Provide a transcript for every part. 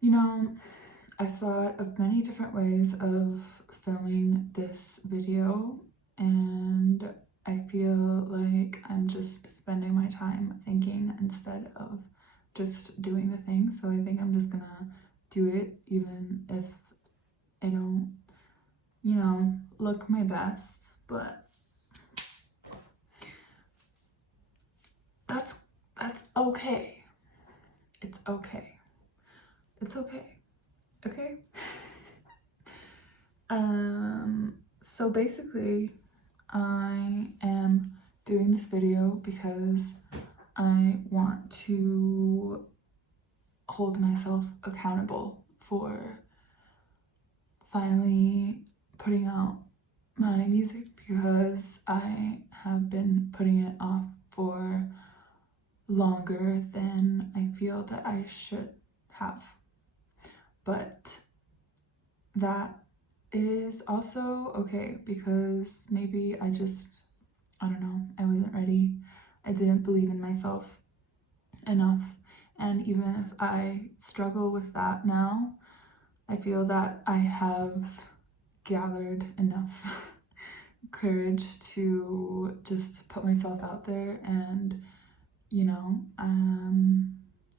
You know, I've thought of many different ways of filming this video, and I feel like I'm just spending my time thinking instead of just doing the thing. So I think I'm just gonna do it even if I don't, look my best. But that's that's okay. It's okay. It's okay. Okay? Um, so basically, I am doing this video because I want to hold myself accountable for finally putting out my music because I have been putting it off for longer than I feel that I should have. But that is also okay because maybe I don't know, I wasn't ready. I didn't believe in myself enough. And even if I struggle with that now, I feel that I have gathered enough courage to just put myself out there and,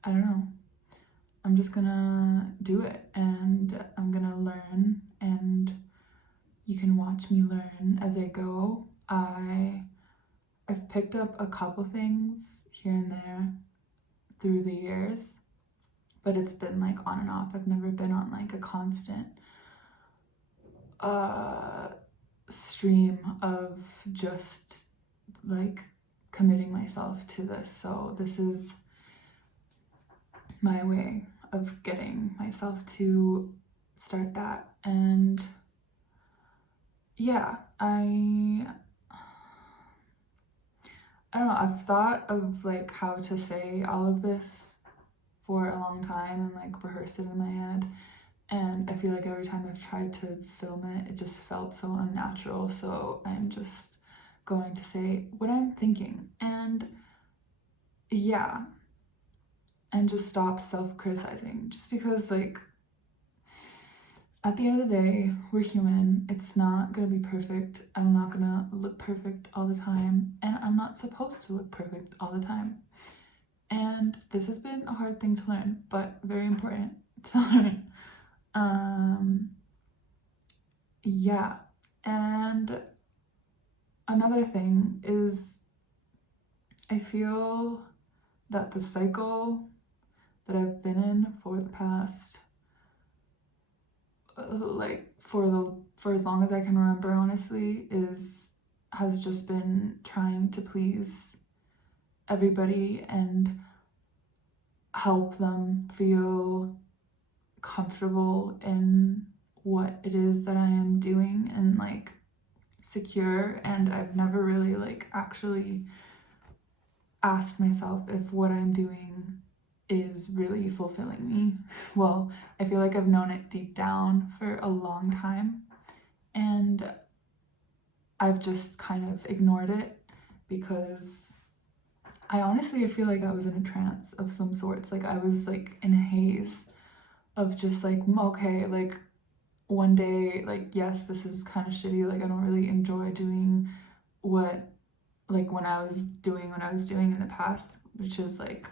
I don't know. I'm just gonna do it and I'm gonna learn, and you can watch me learn as I go. I've picked up a couple things here and there through the years, but it's been like on and off. I've never been on like a constant stream of just like committing myself to this. So this is my way of getting myself to start that. And yeah, I don't know, I've thought of like how to say all of this for a long time and like rehearsed it in my head. And I feel like every time I've tried to film it, it just felt so unnatural. So I'm just going to say what I'm thinking. And yeah, and just stop self-criticizing. Just because like at the end of the day, we're human. It's not gonna be perfect. I'm not gonna look perfect all the time, and I'm not supposed to look perfect all the time. And this has been a hard thing to learn, but very important to learn. Yeah. And another thing is I feel that the cycle that I've been in for the past for as long as I can remember, honestly, has just been trying to please everybody and help them feel comfortable in what it is that I am doing and like secure. And I've never really like actually asked myself if what I'm doing is really fulfilling me. Well, I feel like I've known it deep down for a long time, and I've just kind of ignored it because I feel like I was in a trance of some sorts. Like I was like in a haze of just like, okay, like one day, like, yes, this is kind of shitty. Like I don't really enjoy doing what when I was doing in the past, which is like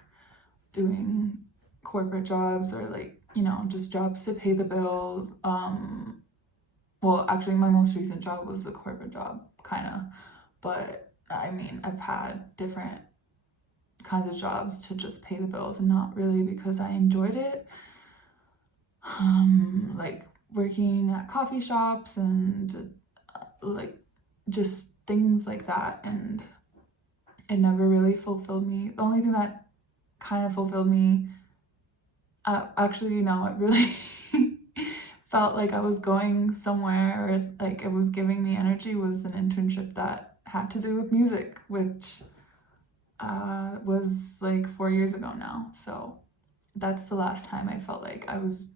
doing corporate jobs or like, just jobs to pay the bills. Well, actually my most recent job was the corporate job, kind of. But I mean, I've had different kinds of jobs to just pay the bills and not really because I enjoyed it. Like working at coffee shops and like just things like that, and it never really fulfilled me. The only thing that kind of fulfilled me, actually, no, it really felt like I was going somewhere or like it was giving me energy, was an internship that had to do with music, which was like 4 years ago now. So that's the last time I felt like I was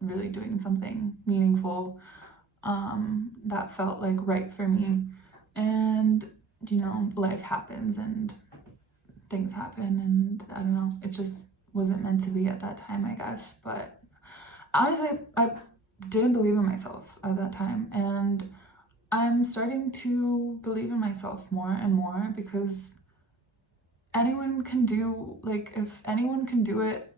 really doing something meaningful that felt like right for me. And life happens and things happen, and I don't know, it just wasn't meant to be at that time, I guess. But honestly, I didn't believe in myself at that time, and I'm starting to believe in myself more and more because anyone can do, like, if anyone can do it,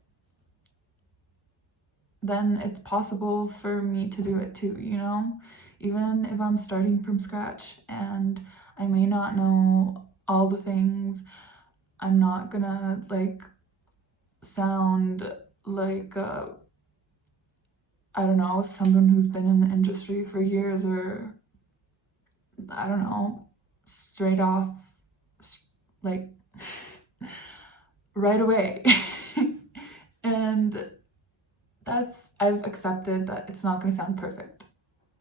then it's possible for me to do it too, you know? Even if I'm starting from scratch and I may not know all the things, I'm not gonna like sound like I don't know, someone who's been in the industry for years, or I don't know, straight off like right away. And I've accepted that it's not going to sound perfect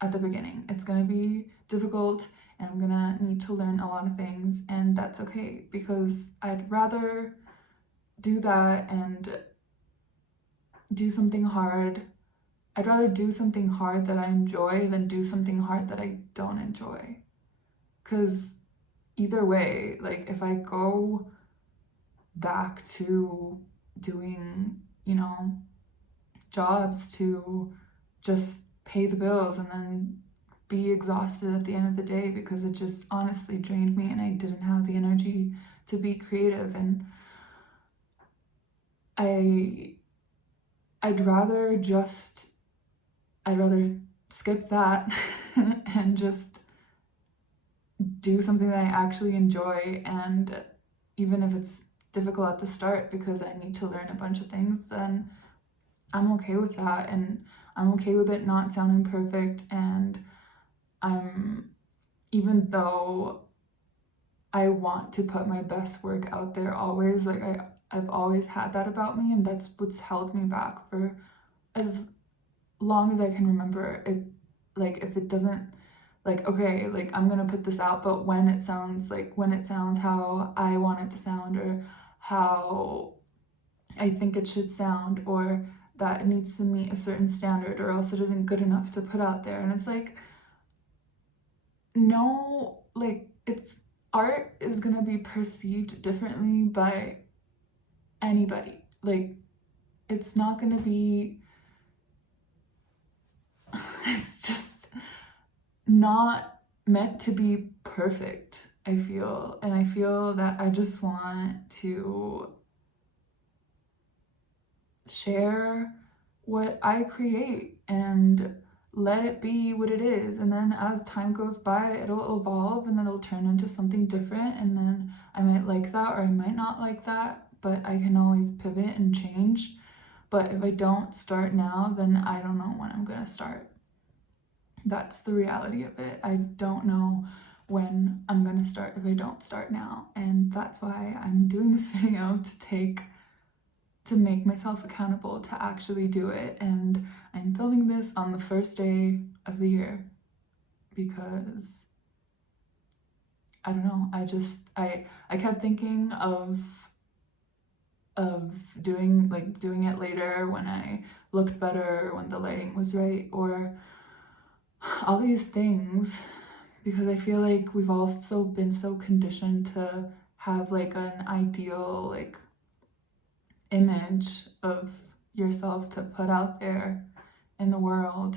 at the beginning. It's going to be difficult and I'm going to need to learn a lot of things, and that's okay because I'd rather do that and do something hard. I'd rather do something hard that I enjoy than do something hard that I don't enjoy. Because either way, like if I go back to doing, you know, jobs to just pay the bills and then be exhausted at the end of the day because it just honestly drained me and I didn't have the energy to be creative, and I'd rather skip that and just do something that I actually enjoy, and even if it's difficult at the start because I need to learn a bunch of things, then I'm okay with that, and I'm okay with it not sounding perfect. And even though I want to put my best work out there always, like I've always had that about me, and that's what's held me back for as long as I can remember. It, like, if it doesn't, like, okay, like I'm gonna put this out, but when it sounds how I want it to sound, or how I think it should sound, or that it needs to meet a certain standard, or else it isn't good enough to put out there. And it's like, no, like, it's art is gonna be perceived differently by anybody. Like, it's not gonna be, it's just not meant to be perfect, I feel. And I feel that I just want to share what I create and let it be what it is. And then as time goes by, it'll evolve and then it'll turn into something different. And then I might like that or I might not like that, but I can always pivot and change. But if I don't start now, then I don't know when I'm gonna start. That's the reality of it. I don't know when I'm gonna start if I don't start now. And that's why I'm doing this video, to make myself accountable to actually do it. And I'm filming this on the first day of the year because I don't know, I kept thinking of doing it later when I looked better, when the lighting was right, or all these things, because I feel like we've also been so conditioned to have like an ideal like image of yourself to put out there in the world,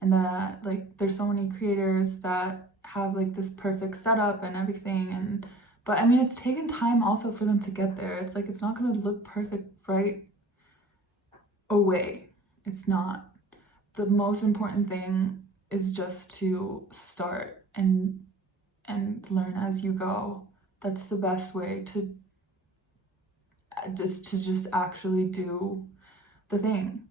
and that like there's so many creators that have like this perfect setup and everything, and but I mean it's taken time also for them to get there. It's like it's not going to look perfect right away. It's not. The most important thing is just to start and learn as you go. That's the best way to just actually do the thing.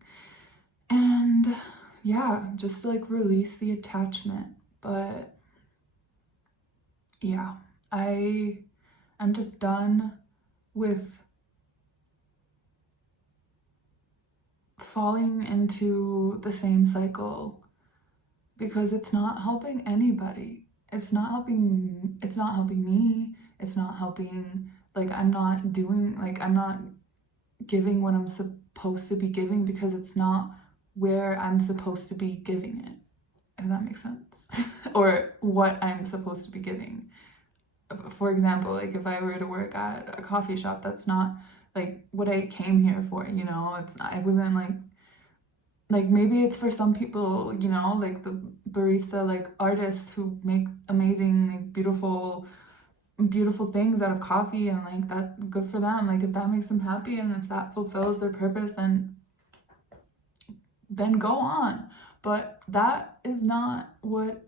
And yeah, just to like release the attachment. But yeah, I'm just done with falling into the same cycle because it's not helping anybody. It's not helping me. It's not helping, like I'm not giving what I'm supposed to be giving because it's not where I'm supposed to be giving it, if that makes sense. Or what I'm supposed to be giving. For example, like if I were to work at a coffee shop, that's not like what I came here for, you know? I wasn't like like maybe it's for some people, you know, like the barista, like artists who make amazing, like beautiful things out of coffee, and like that, good for them. Like if that makes them happy and if that fulfills their purpose, then go on. But that is not what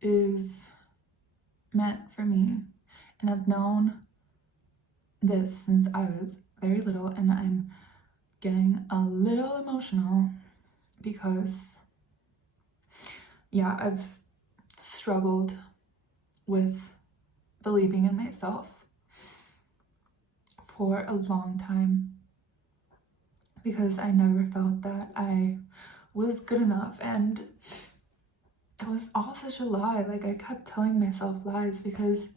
is meant for me. And I've known this since I was very little, and I'm getting a little emotional because, yeah, I've struggled with believing in myself for a long time because I never felt that I was good enough, and it was all such a lie. Like I kept telling myself lies because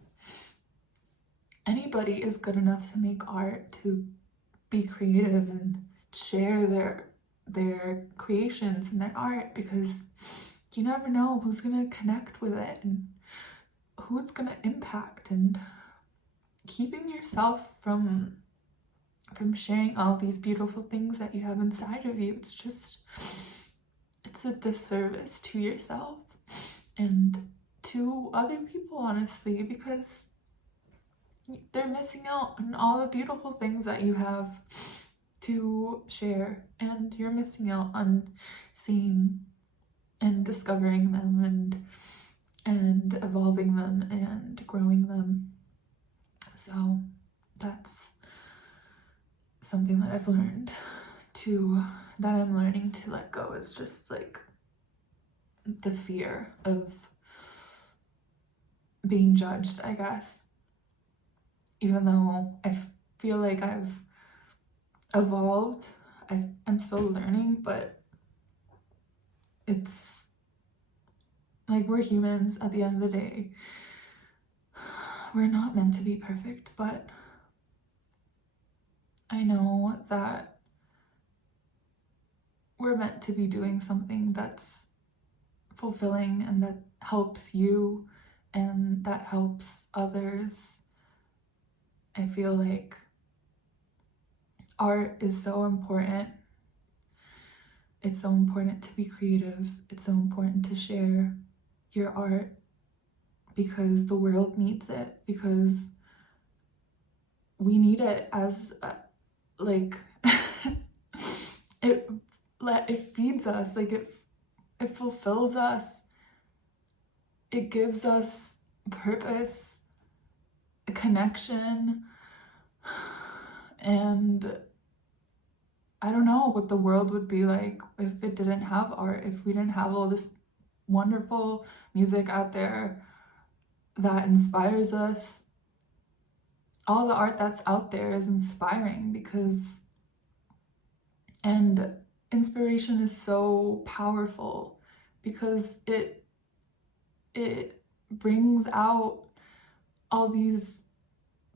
anybody is good enough to make art, to be creative and share their creations and their art, because you never know who's gonna connect with it and who it's gonna impact. And keeping yourself from sharing all these beautiful things that you have inside of you, it's a disservice to yourself and to other people, honestly, because they're missing out on all the beautiful things that you have to share, and you're missing out on seeing and discovering them and evolving them and growing them. So that's something that I've learned that I'm learning to let go, is just like the fear of being judged, I guess. Even though I feel like I've evolved, I'm still learning, but it's like we're humans at the end of the day. We're not meant to be perfect, but I know that we're meant to be doing something that's fulfilling and that helps you and that helps others. I feel like art is so important. It's so important to be creative. It's so important to share your art because the world needs it, because we need it as like it feeds us, like it fulfills us, it gives us purpose, a connection. And I don't know what the world would be like if it didn't have art, if we didn't have all this wonderful music out there that inspires us. All the art that's out there is inspiring and inspiration is so powerful because it brings out all these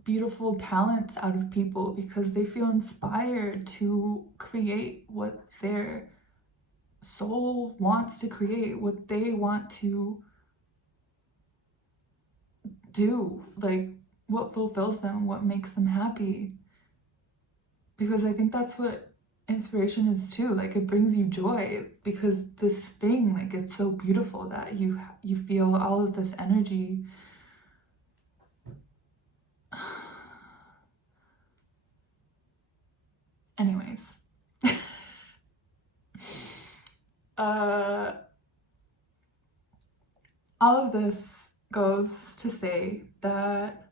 beautiful talents out of people because they feel inspired to create what their soul wants to create, what they want to do, like what fulfills them, what makes them happy. Because I think that's what inspiration is too. Like it brings you joy because this thing, like it's so beautiful that you feel all of this energy. Anyways, all of this goes to say that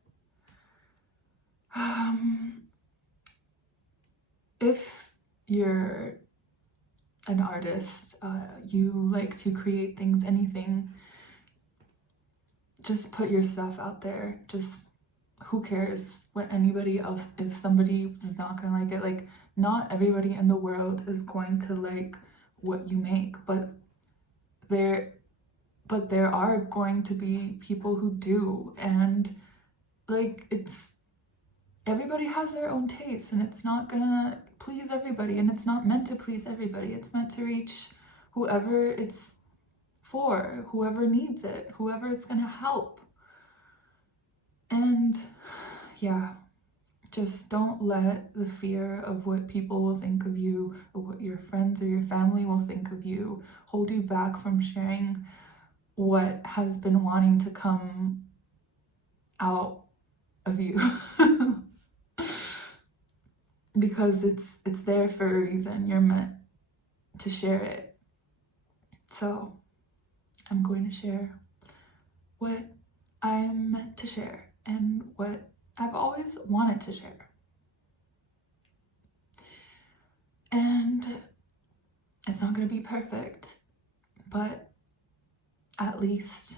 if you're an artist, you like to create things, anything, just put your stuff out there. Just who cares what anybody else, if somebody is not gonna like it, like not everybody in the world is going to like what you make, but there are going to be people who do, and like it's everybody has their own taste and it's not gonna please everybody, and it's not meant to please everybody. It's meant to reach whoever it's for, whoever needs it, whoever it's gonna help. And yeah, just don't let the fear of what people will think of you, or what your friends or your family will think of you, hold you back from sharing what has been wanting to come out of you. Because it's there for a reason. You're meant to share it. So I'm going to share what I'm meant to share and what I've always wanted to share. And it's not going to be perfect, but at least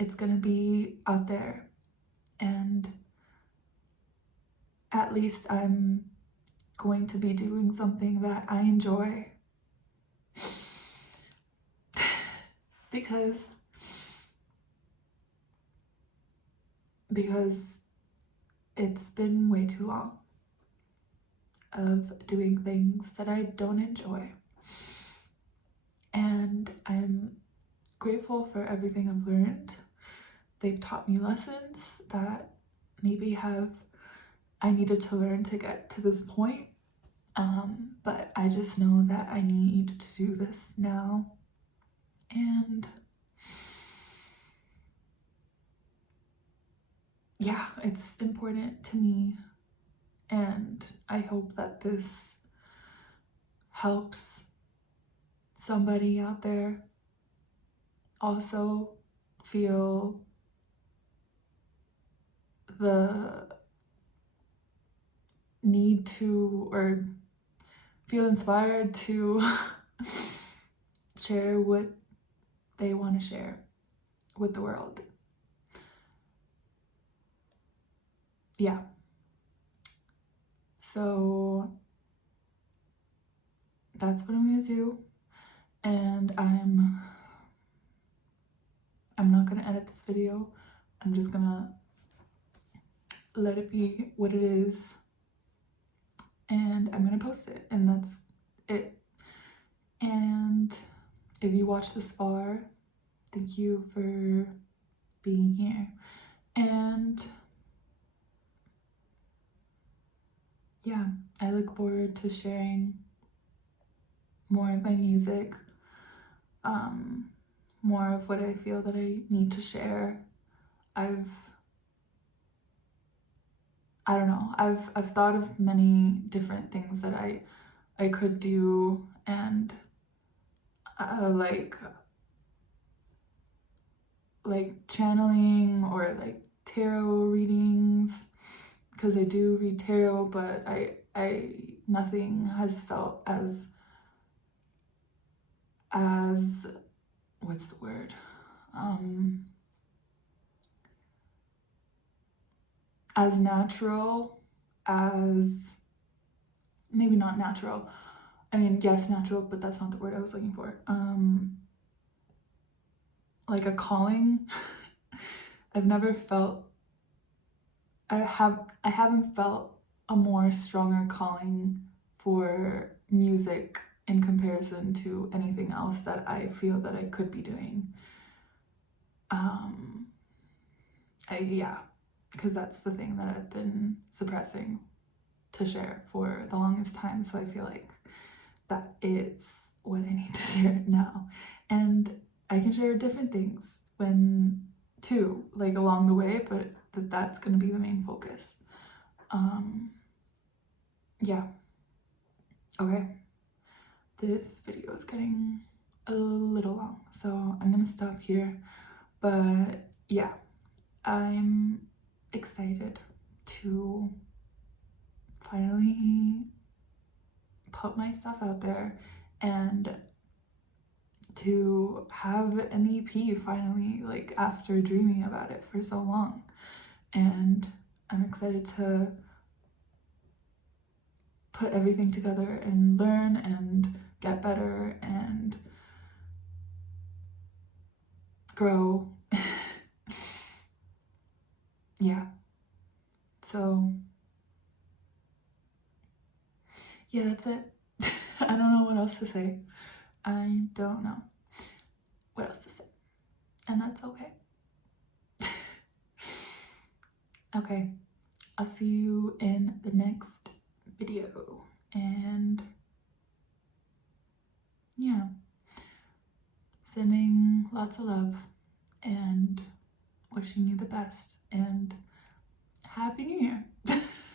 it's going to be out there, and at least I'm going to be doing something that I enjoy. because it's been way too long of doing things that I don't enjoy. And I'm grateful for everything I've learned. They've taught me lessons that maybe I needed to learn to get to this point. But I just know that I need to do this now. And yeah, it's important to me. And I hope that this helps somebody out there also feel the need to, or feel inspired to share what they want to share with the world. Yeah. So that's what I'm gonna do. And I'm not gonna edit this video. I'm just gonna let it be what it is. And I'm gonna post it, and that's it. And if you watched this far, thank you for being here. And yeah, I look forward to sharing more of my music, more of what I feel that I need to share. I don't know, I've thought of many different things that I could do, and like channeling, or like tarot readings, because I do read tarot, but I nothing has felt as what's the word, as natural as, maybe not natural, I mean, yes, natural, but that's not the word I was looking for. Like a calling. I've never felt, I haven't felt a more stronger calling for music in comparison to anything else that I feel that I could be doing. Yeah, because that's the thing that I've been suppressing to share for the longest time. So I feel like that is what I need to share now. And I can share different things too, like along the way, but that's gonna be the main focus. Yeah. Okay. This video is getting a little long, so I'm gonna stop here. But yeah, I'm excited to finally put my stuff out there and to have an EP finally, like after dreaming about it for so long. And I'm excited to put everything together and learn and get better and grow. Yeah. So yeah, that's it. I don't know what else to say. I don't know what else to say. And that's okay. Okay. I'll see you in the next video. And yeah, sending lots of love and wishing you the best, and Happy New Year.